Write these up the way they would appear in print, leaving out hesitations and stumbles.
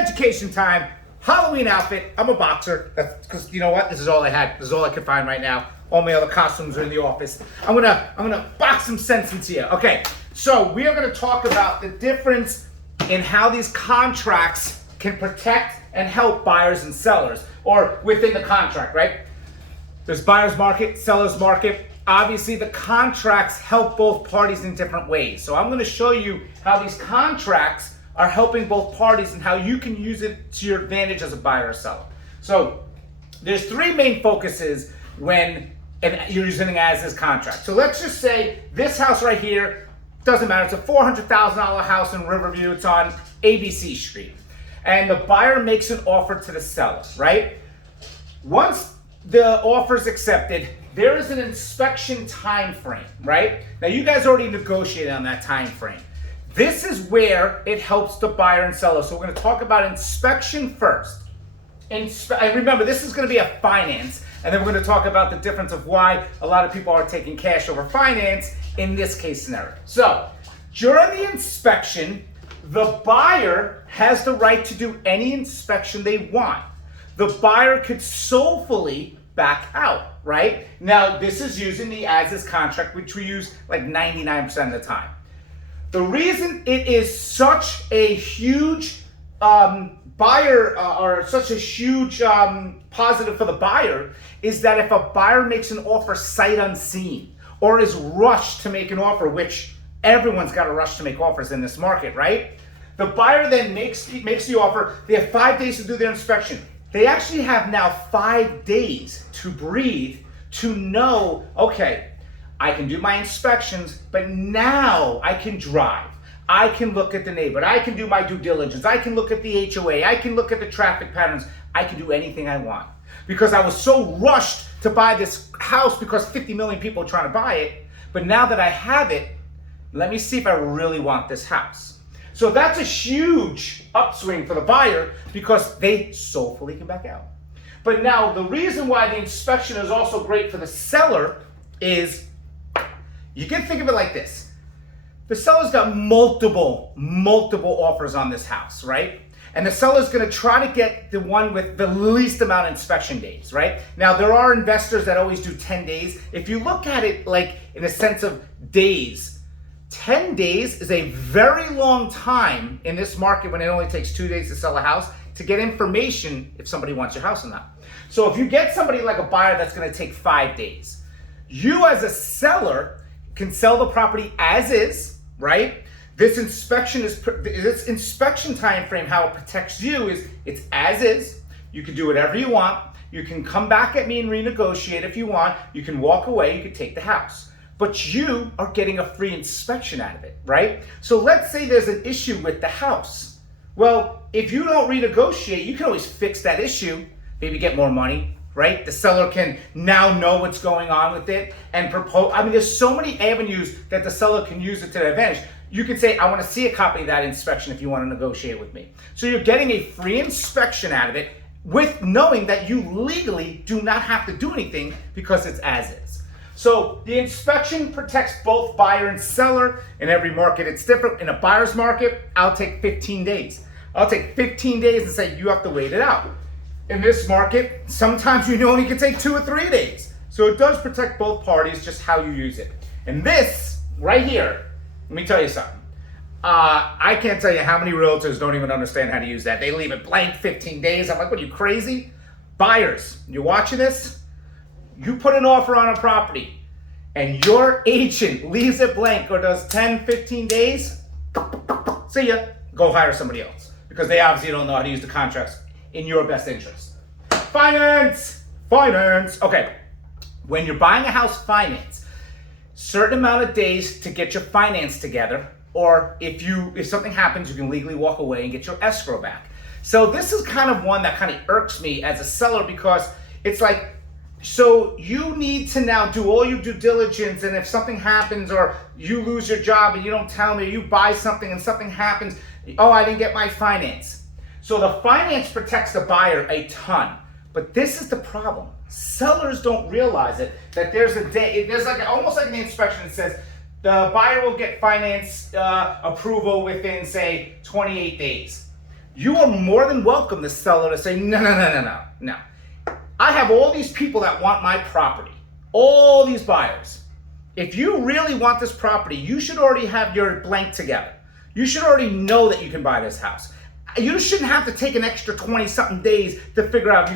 education time, Halloween outfit. I'm a boxer. That's because you know what? This is all I had. This is all I could find right now. All my other costumes are in the office. I'm gonna box some sense into you. Okay, so we are gonna talk about the difference in how these contracts can protect and help buyers and sellers, or within the contract, right? There's buyer's market, seller's market. Obviously, the contracts help both parties in different ways. So I'm going to show you how these contracts are helping both parties and how you can use it to your advantage as a buyer or seller. So there's three main focuses when you're using an as-is contract. So let's just say this house right here, doesn't matter, it's a $400,000 house in Riverview. It's on ABC Street. And the buyer makes an offer to the seller, right? Once the offer is accepted, there is an inspection time frame, right? Now you guys already negotiated on that time frame. This is where it helps the buyer and seller. So we're going to talk about inspection first. And remember, this is going to be a finance, and then we're going to talk about the difference of why a lot of people are taking cash over finance in this case scenario. So during the inspection, the buyer has the right to do any inspection they want. The buyer could soulfully back out, right? Now, this is using the as-is contract, which we use like 99% of the time. The reason it is such a huge buyer or such a huge positive for the buyer is that if a buyer makes an offer sight unseen or is rushed to make an offer, which everyone's got to rush to make offers in this market, right? The buyer then makes the offer. They have 5 days to do their inspection. They actually have now 5 days to breathe, to know, okay, I can do my inspections, but now I can drive. I can look at the neighborhood. I can do my due diligence. I can look at the HOA. I can look at the traffic patterns. I can do anything I want. Because I was so rushed to buy this house because 50 million people are trying to buy it. But now that I have it, let me see if I really want this house. So that's a huge upswing for the buyer because they soulfully can back out. But now the reason why the inspection is also great for the seller is you can think of it like this. The seller's got multiple offers on this house, right? And the seller's going to try to get the one with the least amount of inspection days, right? Now, there are investors that always do 10 days. If you look at it like in a sense of days, 10 days is a very long time in this market when it only takes 2 days to sell a house to get information if somebody wants your house or not. So if you get somebody like a buyer that's going to take 5 days, you as a seller can sell the property as is, right? This inspection time frame, how it protects you is it's as is. You can do whatever you want. You can come back at me and renegotiate if you want. You can walk away. You can take the house. But you are getting a free inspection out of it, right? So let's say there's an issue with the house. Well, if you don't renegotiate, you can always fix that issue, maybe get more money, right? The seller can now know what's going on with it and propose. I mean, there's so many avenues that the seller can use it to their advantage. You can say, I want to see a copy of that inspection if you want to negotiate with me. So you're getting a free inspection out of it with knowing that you legally do not have to do anything because it's as is. So the inspection protects both buyer and seller. In every market, it's different. In a buyer's market, I'll take 15 days. I'll take 15 days and say, you have to wait it out. In this market, sometimes you only can take 2 or 3 days. So it does protect both parties, just how you use it. And this right here, let me tell you something. I can't tell you how many realtors don't even understand how to use that. They leave it blank 15 days. I'm like, what are you, crazy? Buyers, you're watching this? You put an offer on a property and your agent leaves it blank or does 10, 15 days, see ya, go hire somebody else because they obviously don't know how to use the contracts in your best interest. Finance. Okay, when you're buying a house, finance, certain amount of days to get your finance together, or if something happens, you can legally walk away and get your escrow back. So this is kind of one that kind of irks me as a seller because it's like, so you need to now do all your due diligence, and if something happens or you lose your job and you don't tell me, or you buy something and something happens, oh, I didn't get my finance. So the finance protects the buyer a ton, but this is the problem. Sellers don't realize it, that there's a day, there's like almost like an inspection that says the buyer will get finance approval within, say, 28 days. you are more than welcome, the seller, to say, no. I have all these people that want my property, all these buyers. If you really want this property, you should already have your blank together. You should already know that you can buy this house. You shouldn't have to take an extra 20-something days to figure out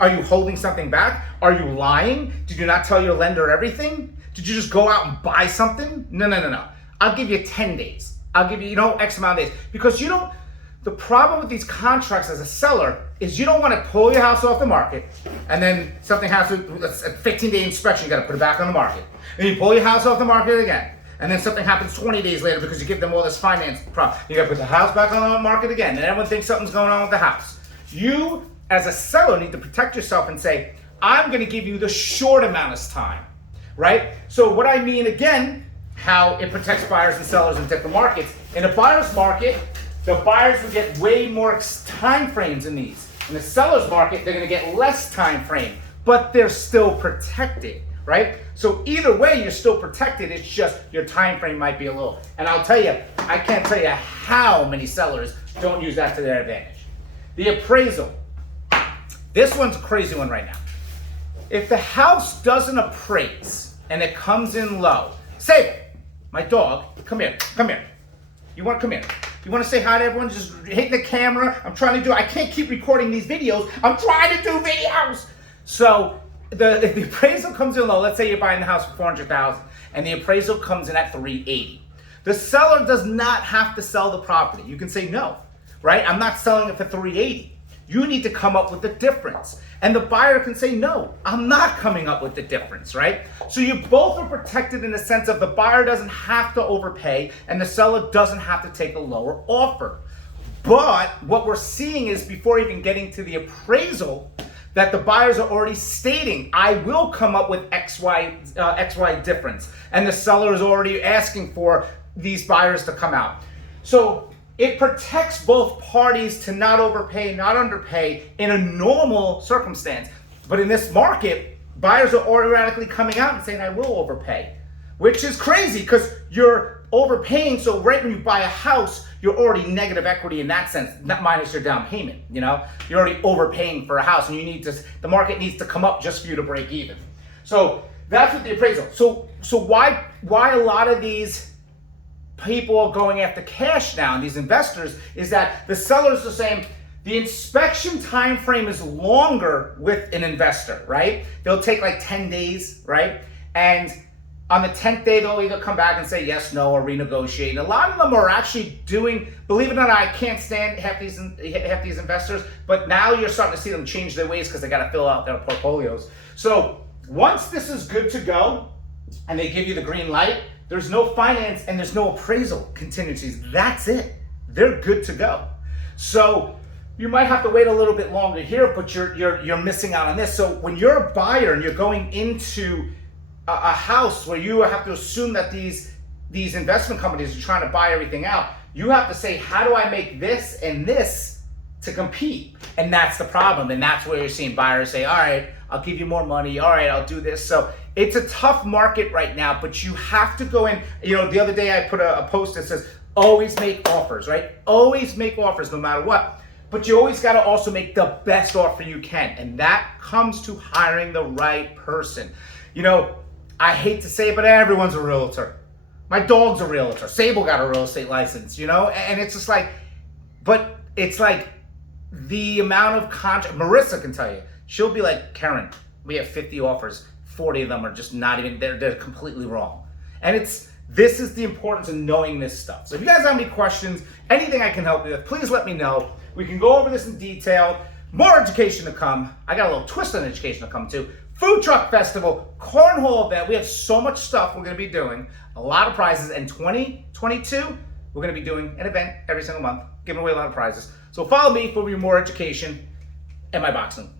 are you holding something back? Are you lying? Did you not tell your lender everything? Did you just go out and buy something? No. I'll give you 10 days. I'll give you, X amount of days. Because the problem with these contracts as a seller is you don't want to pull your house off the market and then something has to, a 15-day inspection, you got to put it back on the market. And you pull your house off the market again. And then something happens 20 days later because you give them all this finance problem. You got to put the house back on the market again. And everyone thinks something's going on with the house. You, as a seller, need to protect yourself and say, I'm going to give you the short amount of time, right? So what I mean, again, how it protects buyers and sellers in different markets. In a buyer's market, the buyers will get way more time frames in these. In the seller's market, they're going to get less time frame, but they're still protected, right? So either way, you're still protected. It's just your time frame might be a little. And I'll tell you, I can't tell you how many sellers don't use that to their advantage. The appraisal. This one's a crazy one right now. If the house doesn't appraise and it comes in low, say, my dog, come here. You want to come here? You want to say hi to everyone? Just hit the camera. I'm trying to do. I can't keep recording these videos. I'm trying to do videos. So if the appraisal comes in low, let's say you're buying the house for $400,000, and the appraisal comes in at $380,000. The seller does not have to sell the property. You can say no, right? I'm not selling it for $380,000. You need to come up with the difference. And the buyer can say, no, I'm not coming up with the difference, right? So you both are protected in the sense of the buyer doesn't have to overpay and the seller doesn't have to take a lower offer. But what we're seeing is before even getting to the appraisal, that the buyers are already stating, I will come up with XY difference. And the seller is already asking for these buyers to come out. So it protects both parties to not overpay, not underpay in a normal circumstance. But in this market, buyers are automatically coming out and saying, I will overpay, which is crazy because you're overpaying. So right when you buy a house, you're already negative equity in that sense, not minus your down payment. You're already overpaying for a house and the market needs to come up just for you to break even. So that's what the appraisal. So why a lot of these people are going after cash now, and these investors, is that the sellers are saying the inspection time frame is longer with an investor, right? They'll take like 10 days, right? And on the 10th day, they'll either come back and say yes, no, or renegotiate. And a lot of them are actually doing, believe it or not, I can't stand half these investors, but now you're starting to see them change their ways because they got to fill out their portfolios. So once this is good to go and they give you the green light, there's no finance and there's no appraisal contingencies. That's it. They're good to go. So you might have to wait a little bit longer here, but you're missing out on this. So when you're a buyer and you're going into a house where you have to assume that these investment companies are trying to buy everything out, you have to say, how do I make this and this to compete? And that's the problem. And that's where you're seeing buyers say, all right, I'll give you more money. All right, I'll do this. So it's a tough market right now, but you have to go in. The other day I put a post that says, always make offers, right? Always make offers no matter what. But you always got to also make the best offer you can. And that comes to hiring the right person. I hate to say it, but everyone's a realtor. My dog's a realtor. Sable got a real estate license, and it's just like, but it's like the amount of contract, Marissa can tell you, she'll be like, Karen, we have 50 offers. 40 of them are just not even, they're completely wrong. And this is the importance of knowing this stuff. So if you guys have any questions, anything I can help you with, please let me know. We can go over this in detail. More education to come. I got a little twist on education to come too. Food truck festival, cornhole event. We have so much stuff we're going to be doing. A lot of prizes. And 2022, we're going to be doing an event every single month, giving away a lot of prizes. So follow me for more education and my boxing.